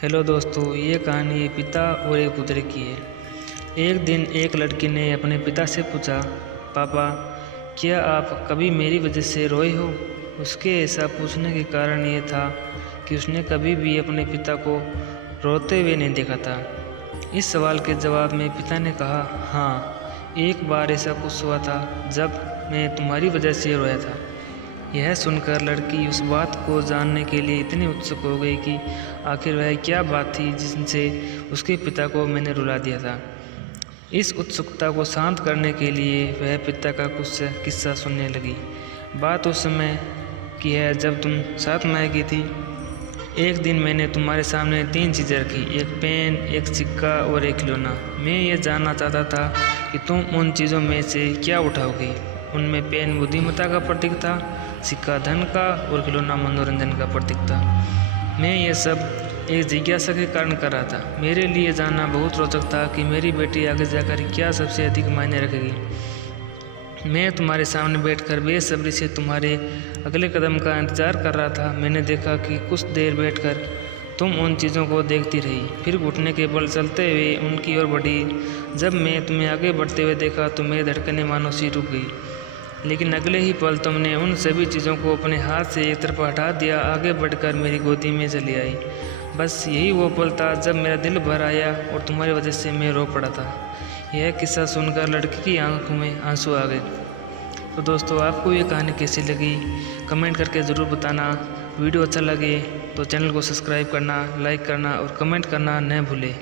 Hello दोस्तों, ये कहानी पिता और एक पुत्र की है। एक दिन एक लड़की ने अपने पिता से पूछा, पापा, क्या आप कभी मेरी वजह से रोए हो? उसके ऐसा पूछने के कारण ये था कि उसने कभी भी अपने पिता को रोते हुए नहीं देखा था। इस सवाल के जवाब में पिता ने कहा, हाँ, एक बार ऐसा कुछ हुआ था जब मैं तुम्हारी वजह से रोया था। यह सुनकर लड़की उस बात को जानने के लिए इतनी उत्सुक हो गई कि आखिर वह क्या बात थी जिनसे उसके पिता को मैंने रुला दिया था। इस उत्सुकता को शांत करने के लिए वह पिता का कुछ किस्सा सुनने लगी। बात उस समय की है जब तुम साथ में गई थी। एक दिन मैंने तुम्हारे सामने 3 चीज़ें रखी, एक पेन, एक सिक्का और एक खिलौना। मैं ये जानना चाहता था कि तुम उन चीज़ों में से क्या उठाओगी। उनमें पेन बुद्धिमत्ता का प्रतीक था, सिक्का धन का और खिलौना मनोरंजन का प्रतीक था। मैं ये सब एक जिज्ञासा के कारण कर रहा था। मेरे लिए जानना बहुत रोचक था कि मेरी बेटी आगे जाकर क्या सबसे अधिक मायने रखेगी। मैं तुम्हारे सामने बैठकर बेसब्री से तुम्हारे अगले कदम का इंतज़ार कर रहा था। मैंने देखा कि कुछ देर बैठकर तुम उन चीज़ों को देखती रही, फिर घुटने के बल चलते हुए उनकी ओर बढ़ी। जब मैं तुम्हें आगे बढ़ते हुए देखा तो मेरी धड़कनें मानो सी रुक गई, लेकिन अगले ही पल तुमने उन सभी चीज़ों को अपने हाथ से एक तरफ हटा दिया, आगे बढ़कर मेरी गोदी में चली आई। बस यही वो पल था जब मेरा दिल भर आया और तुम्हारी वजह से मैं रो पड़ा था। यह किस्सा सुनकर लड़की की आंखों में आंसू आ गए। तो दोस्तों, आपको ये कहानी कैसी लगी कमेंट करके ज़रूर बताना। वीडियो अच्छा लगे तो चैनल को सब्सक्राइब करना, लाइक करना और कमेंट करना न भूलें।